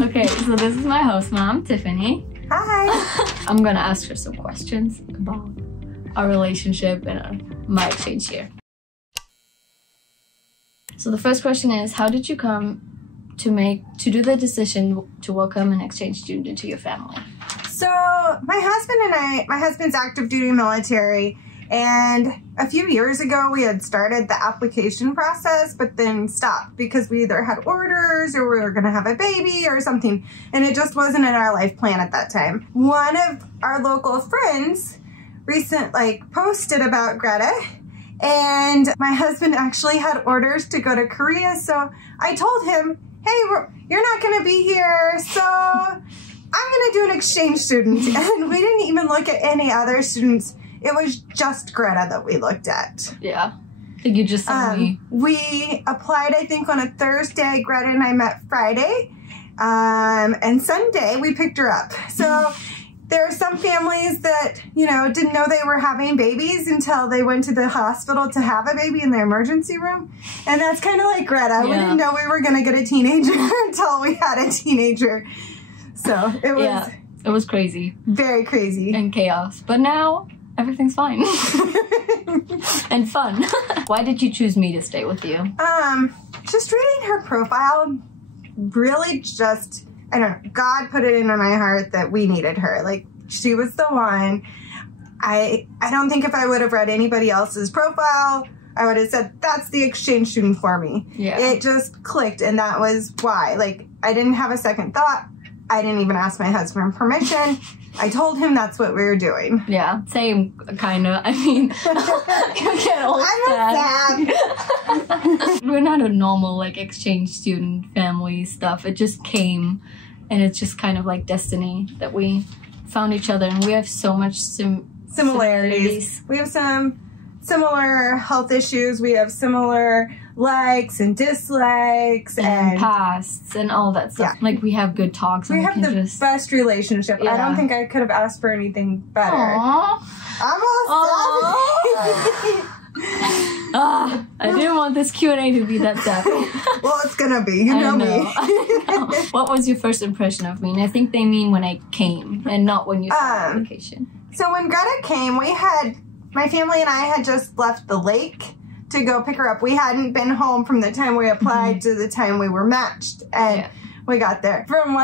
Okay, so this is my host mom, Tiffany. Hi. I'm gonna ask her some questions about our relationship and my exchange year. So the first question is, how did you come to do the decision to welcome an exchange student into your family? So my husband's active duty military, and a few years ago we had started the application process, but then stopped because we either had orders or we were going to have a baby or something, and it just wasn't in our life plan at that time. One of our local friends posted about Greta, and my husband actually had orders to go to Korea, so I told him, hey, you're not going to be here, so I'm going to do an exchange student. And we didn't even look at any other students. It was just Greta that we looked at. Yeah. I think you just saw me. We applied, I think, on a Thursday. Greta and I met Friday. And Sunday, we picked her up. So there are some families that, didn't know they were having babies until they went to the hospital to have a baby in the emergency room. And that's kind of like Greta. Yeah. We didn't know we were going to get a teenager until we had a teenager. So it was crazy. Very crazy. And chaos. But now everything's fine. And fun. Why did you choose me to stay with you? Just reading her profile, really just, I don't know, God put it into my heart that we needed her. Like, she was the one. I don't think if I would have read anybody else's profile, I would have said, that's the exchange student for me. Yeah. It just clicked, and that was why. Like, I didn't have a second thought. I didn't even ask my husband permission. I told him that's what we were doing. Yeah, same, kind of. I mean, you get all sad. We're not a normal, exchange student family stuff. It just came, and it's just kind of like destiny that we found each other, and we have so much similarities. We have some similar health issues. We have similar likes and dislikes and pasts and all that stuff. Yeah. Like, we have good talks. We have the best relationship. Yeah. I don't think I could have asked for anything better. Aww. I'm all sad. I didn't want this Q&A to be that sad. Well, it's gonna be. You know me. I know. What was your first impression of me? And I think they mean when I came and not when you started on vacation. So when Greta came, my family and I had just left the lake to go pick her up. We hadn't been home from the time we applied to the time we were matched, and we got there. From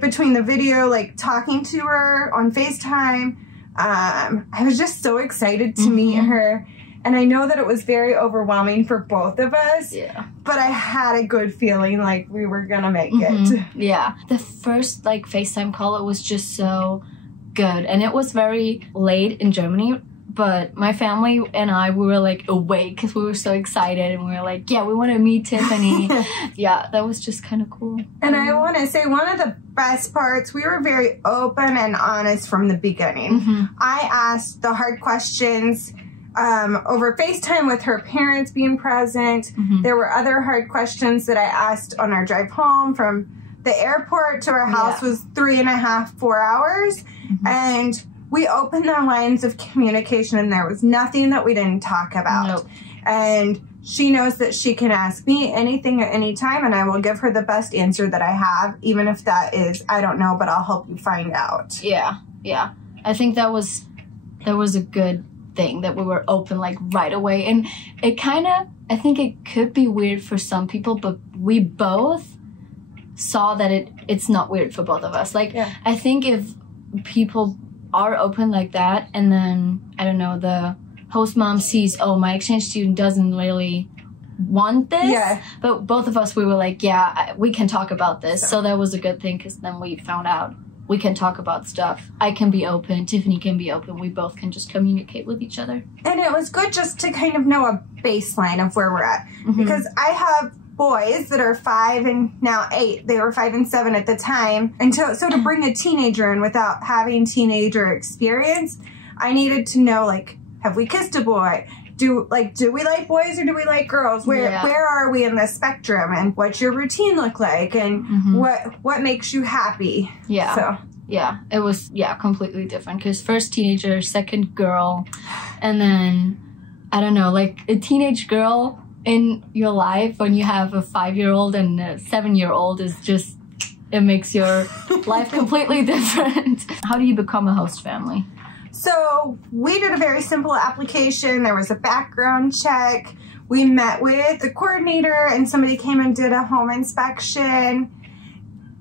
between the video, talking to her on FaceTime, I was just so excited to meet her, and I know that it was very overwhelming for both of us, but I had a good feeling like we were gonna make it. Yeah. The first FaceTime call, it was just so good, and it was very late in Germany. But my family and I, we were awake because we were so excited, and we were like, yeah, we want to meet Tiffany. Yeah, that was just kind of cool. And I want to say one of the best parts, we were very open and honest from the beginning. I asked the hard questions over FaceTime with her parents being present. There were other hard questions that I asked on our drive home from the airport to our house was 3.5, 4 hours. And we opened our lines of communication, and there was nothing that we didn't talk about. Nope. And she knows that she can ask me anything at any time, and I will give her the best answer that I have, even if that is, I don't know, but I'll help you find out. Yeah, yeah. I think that was a good thing, that we were open right away. And it kind of, I think it could be weird for some people, but we both saw that it's not weird for both of us. I think if people are open like that, and then, I don't know, the host mom sees, oh, my exchange student doesn't really want this, but both of us, we were like, yeah, we can talk about this. So that was a good thing, because then we found out we can talk about stuff. I can be open, Tiffany can be open, we both can just communicate with each other. And it was good just to kind of know a baseline of where we're at, because I have boys that are 5 and now 8. They were 5 and 7 at the time. And so to bring a teenager in without having teenager experience, I needed to know, have we kissed a boy? Do we like boys or do we like girls? Where are we in the spectrum? And what's your routine look like? And what makes you happy? Yeah. So yeah, it was completely different, because first teenager, second girl, and then I don't know, a teenage girl in your life when you have a 5-year-old and a 7-year-old is just it makes your life completely different. How do you become a host family? So we did a very simple application. There was a background check. We met with the coordinator and somebody came and did a home inspection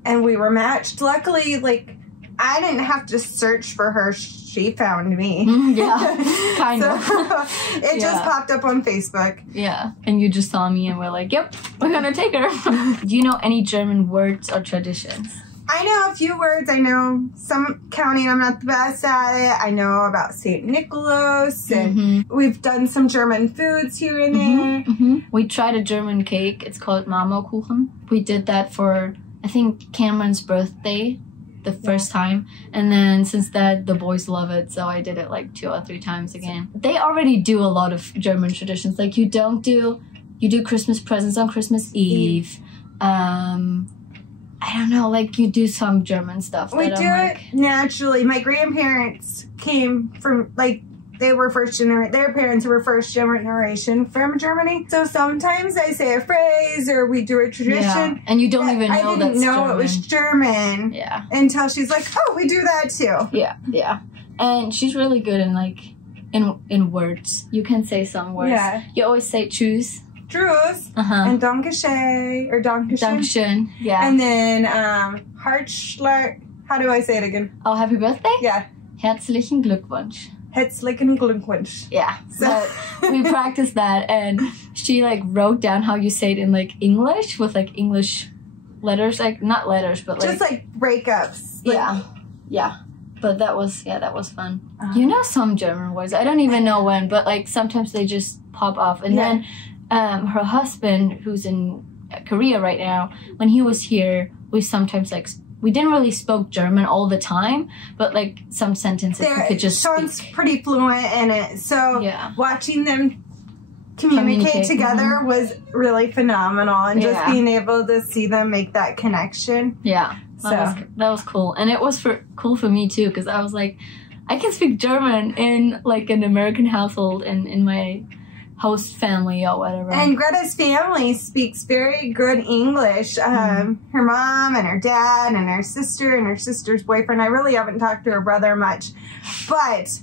and we were matched. Luckily, like, I didn't have to search for her. She found me. Yeah, kind of. It just popped up on Facebook. Yeah, and you just saw me and we're like, yep, we're gonna take her. Do you know any German words or traditions? I know a few words. I know some counting. I'm not the best at it. I know about St. Nicholas, and we've done some German foods here and there. We tried a German cake. It's called Marmorkuchen. We did that for, I think, Cameron's birthday the first time. And then since that, the boys love it. So I did it like 2 or 3 times again. They already do a lot of German traditions. Like you do Christmas presents on Christmas Eve. I don't know, like you do some German stuff. We do it naturally. My grandparents came from, like, they were their parents were first generation from Germany. So sometimes I say a phrase or we do a tradition. Yeah. And you don't even know that's German. I didn't know it was German. Yeah. Until she's like, oh, we do that too. Yeah, yeah. And she's really good in, like, in words. You can say some words. Yeah. You always say tschüss. Truth and Dankeschön or Dankeschön. Dankeschön, yeah. And then Herzschlag. How do I say it again? Oh, happy birthday? Yeah. Herzlichen Glückwunsch. Herzlichen Glückwunsch. Yeah. So we practiced that, and she like wrote down how you say it in like English with like English letters, like not letters, but like just like breakups. Like, yeah, yeah. But that was fun. You know some German words. I don't even know when, but like sometimes they just pop off, and then. Her husband, who's in Korea right now, when he was here, we sometimes like we didn't really spoke German all the time, but like some sentences we could just Sean's speak. Pretty fluent in it, so watching them communicate together was really phenomenal, and just being able to see them make that connection. Yeah, that was cool, and it was cool for me too, because I was like, I can speak German in like an American household and in my host family or whatever. And Greta's family speaks very good English. Her mom and her dad and her sister and her sister's boyfriend. I really haven't talked to her brother much, but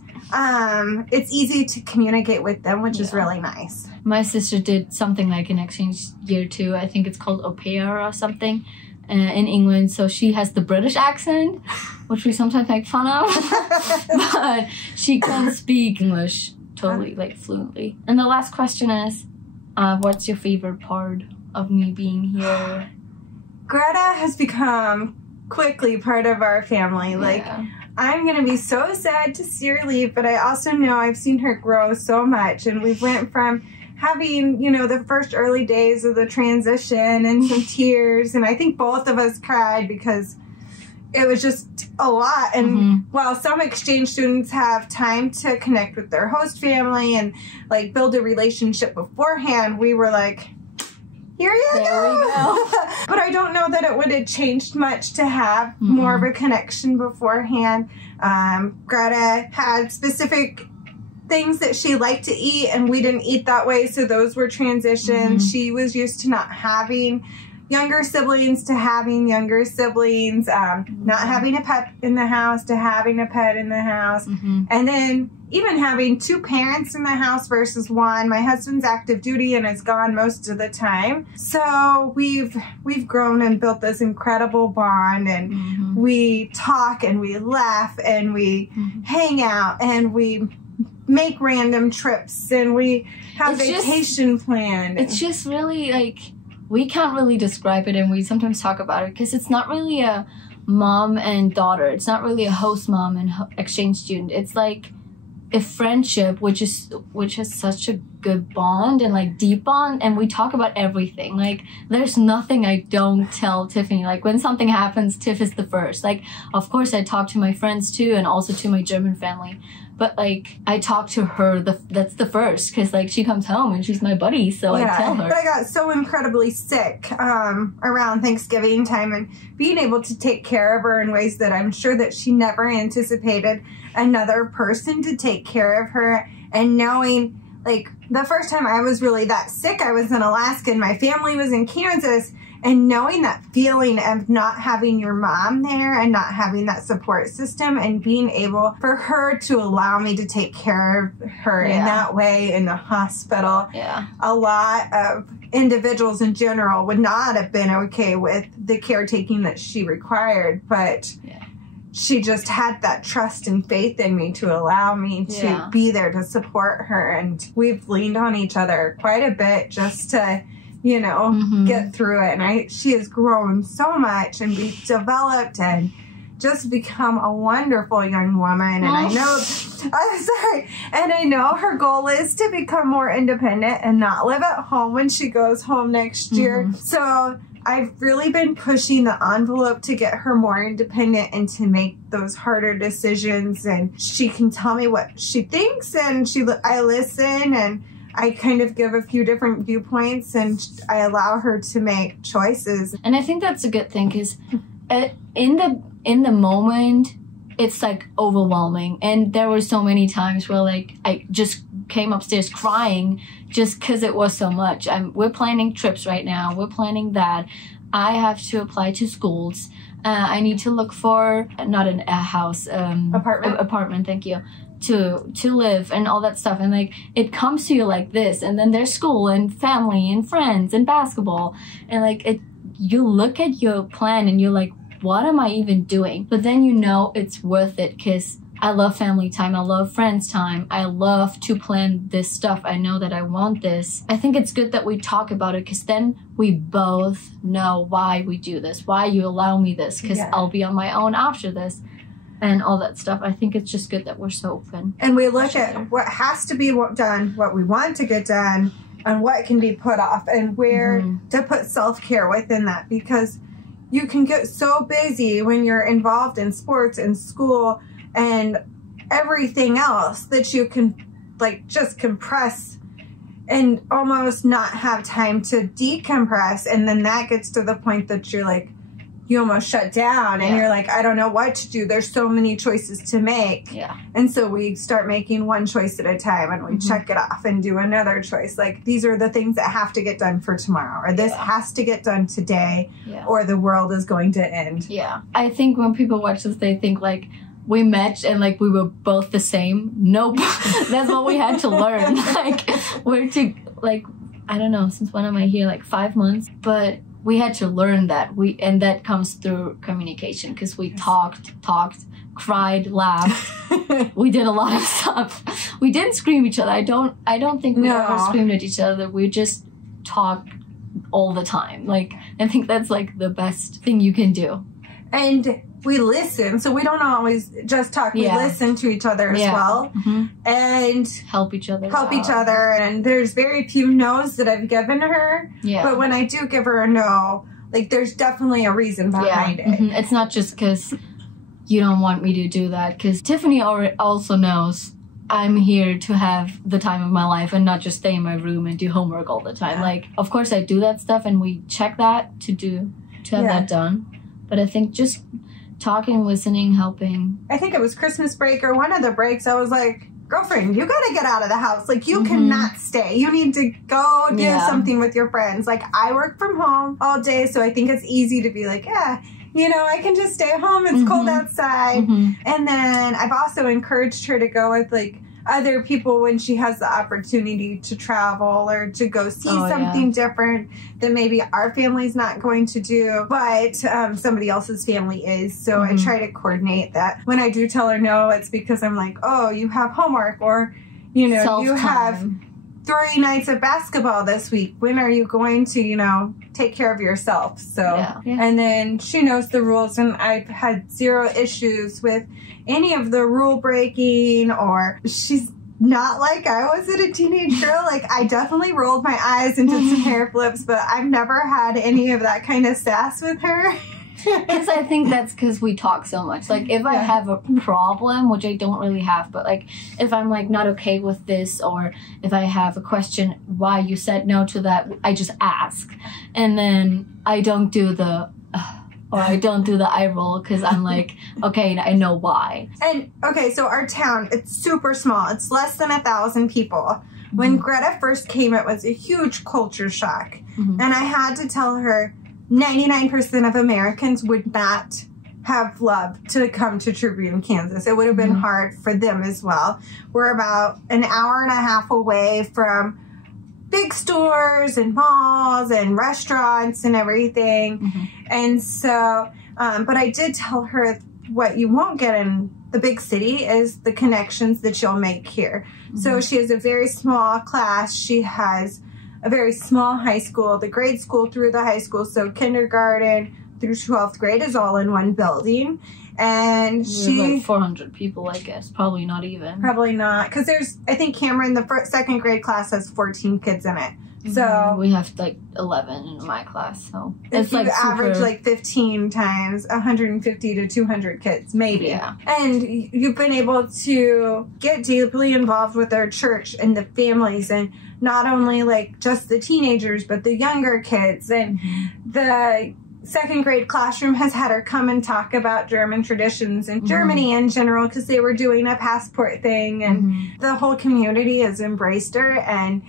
it's easy to communicate with them, which is really nice. My sister did something like an exchange year too. I think it's called au pair or something in England. So she has the British accent, which we sometimes make fun of, but she can speak English totally, like, fluently. And the last question is, what's your favorite part of me being here? Greta has become quickly part of our family. Like, I'm going to be so sad to see her leave, but I also know I've seen her grow so much. And we went from having, you know, the first early days of the transition and some tears. And I think both of us cried because it was just a lot. And while some exchange students have time to connect with their host family and like build a relationship beforehand, we were like, here you go. But I don't know that it would have changed much to have more of a connection beforehand. Greta had specific things that she liked to eat and we didn't eat that way, so those were transitions. She was used to not having younger siblings to having younger siblings, not having a pet in the house to having a pet in the house, and then even having 2 parents in the house versus 1. My husband's active duty and is gone most of the time, so we've grown and built this incredible bond, and we talk and we laugh and we hang out and we make random trips and we have vacation planned. It's just really like, we can't really describe it, and we sometimes talk about it because it's not really a mom and daughter. It's not really a host mom and exchange student. It's like a friendship, which has such a good bond and like deep bond, and we talk about everything. Like, there's nothing I don't tell Tiffany. Like, when something happens, Tiff is the first. Like, of course, I talk to my friends too, and also to my German family. But, like, I talk to her, that's the first, because, like, she comes home and she's my buddy, so I tell her. But I got so incredibly sick around Thanksgiving time, and being able to take care of her in ways that I'm sure that she never anticipated another person to take care of her, and knowing, like, the first time I was really that sick, I was in Alaska and my family was in Kansas, And knowing that feeling of not having your mom there and not having that support system and being able for her to allow me to take care of her in that way in the hospital. Yeah. A lot of individuals in general would not have been okay with the caretaking that she required, but she just had that trust and faith in me to allow me to be there to support her. And we've leaned on each other quite a bit just to, you know, get through it. And she has grown so much and be developed and just become a wonderful young woman. And I know, I'm sorry, and I know her goal is to become more independent and not live at home when she goes home next year. So I've really been pushing the envelope to get her more independent and to make those harder decisions. And she can tell me what she thinks, and I listen, and I kind of give a few different viewpoints, and I allow her to make choices. And I think that's a good thing, because in the moment, it's like overwhelming. And there were so many times where like I just came upstairs crying just because it was so much. We're planning trips right now. We're planning that. I have to apply to schools. I need to look for not a house, apartment. Thank you. To live and all that stuff, and like it comes to you like this, and then there's school and family and friends and basketball, and like you look at your plan and you're like, what am I even doing? But then you know it's worth it, because I love family time, I love friends time, I love to plan this stuff. I know that I want this. I think it's good that we talk about it, because then we both know why we do this, why you allow me this, because I'll be on my own after this. And all that stuff. I think it's just good that we're so open. And we look at what has to be done, what we want to get done, and what can be put off, and where to put self-care within that. Because you can get so busy when you're involved in sports and school and everything else that you can like just compress and almost not have time to decompress. And then that gets to the point that you're like, you almost shut down, and you're like, I don't know what to do. There's so many choices to make. Yeah. And so we start making one choice at a time, and we check it off and do another choice. Like, these are the things that have to get done for tomorrow, or this has to get done today, or the world is going to end. Yeah. I think when people watch this, they think like we met and like we were both the same. Nope. That's what we had to learn. Like, I don't know, since when am I here? Like 5 months. But we had to learn that. And that comes through communication, because we talked, cried, laughed. We did a lot of stuff. We didn't scream at each other. I don't think we ever screamed at each other. We just talked all the time. Like, I think that's like the best thing you can do. And we listen, so we don't always just talk. We listen to each other as well, and help each other. And there's very few no's that I've given her. Yeah. But when I do give her a no, like there's definitely a reason behind it. It's not just because you don't want me to do that. Because Tiffany also knows I'm here to have the time of my life and not just stay in my room and do homework all the time. Like, of course I do that stuff, and we check that to have that done. But I think just talking, listening, helping. I think it was Christmas break or one of the breaks. I was like, girlfriend, you got to get out of the house. Like, you cannot stay. You need to go do something with your friends. Like, I work from home all day, so I think it's easy to be like, you know, I can just stay home. It's cold outside. And then I've also encouraged her to go with, like, other people when she has the opportunity to travel or to go see something different that maybe our family's not going to do, but somebody else's family is. So I try to coordinate that. When I do tell her no, it's because I'm like, oh, you have homework, or, you know, self-time. You have 3 nights of basketball this week. When are you going to, you know, take care of yourself? So, and then she knows the rules, and I've had 0 issues with any of the rule breaking, or she's not like I was at a teenage girl. Like, I definitely rolled my eyes and did some hair flips, but I've never had any of that kind of sass with her. Because I think that's because we talk so much. Like, if I have a problem, which I don't really have, but like if I'm like not okay with this, or if I have a question why you said no to that, I just ask. And then I don't do the eye roll, because I'm like, okay, I know why. And okay, so our town, it's super small. It's less than 1,000 people. When Greta first came, it was a huge culture shock. And I had to tell her, 99% of Americans would not have loved to come to Tribune, Kansas. It would have been hard for them as well. We're about an hour and a half away from big stores and malls and restaurants and everything. And so, but I did tell her what you won't get in the big city is the connections that you'll make here. So she has a very small class. She has a very small high school, the grade school through the high school. So kindergarten through 12th grade is all in one building. And she... like 400 people, I guess. Probably not even. Probably not. Because there's, I think Cameron, the second grade class has 14 kids in it. So we have like 11 in my class. So it's like average like 15 times 150 to 200 kids, maybe. Yeah. And you've been able to get deeply involved with our church and the families, and not only like just the teenagers, but the younger kids. And the second grade classroom has had her come and talk about German traditions and Germany in general, because they were doing a passport thing, and the whole community has embraced her. And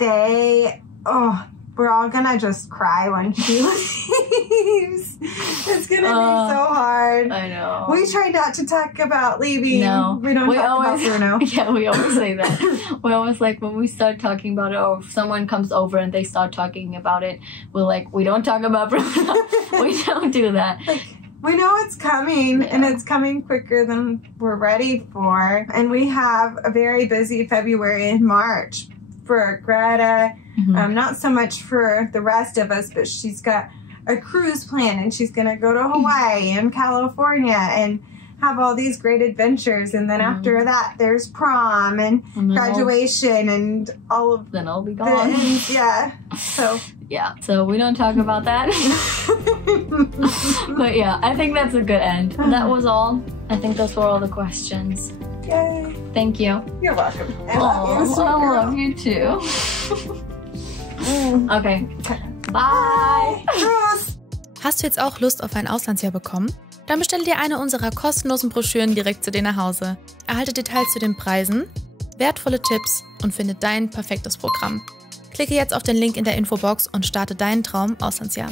we're all gonna just cry when she leaves. It's gonna be so hard. I know. We try not to talk about leaving. No. We don't talk about Bruno. Yeah, we always say that. We always like when we start talking about it, or if someone comes over and they start talking about it, we're like, we don't talk about Bruno. We don't do that. Like, we know it's coming, and it's coming quicker than we're ready for. And we have a very busy February and March for Greta, not so much for the rest of us, but she's got a cruise plan, and she's going to go to Hawaii and California and have all these great adventures. And then after that, there's prom and graduation and all of then I'll be gone. So we don't talk about that. But yeah, I think that's a good end. That was all. I think those were all the questions. Yay. Thank you. You're welcome. I love you too. Okay. Bye. Hast du jetzt auch Lust auf ein Auslandsjahr bekommen? Dann bestelle dir eine unserer kostenlosen Broschüren direkt zu dir nach Hause. Erhalte Details zu den Preisen, wertvolle Tipps und finde dein perfektes Programm. Klicke jetzt auf den Link in der Infobox und starte deinen Traum-Auslandsjahr.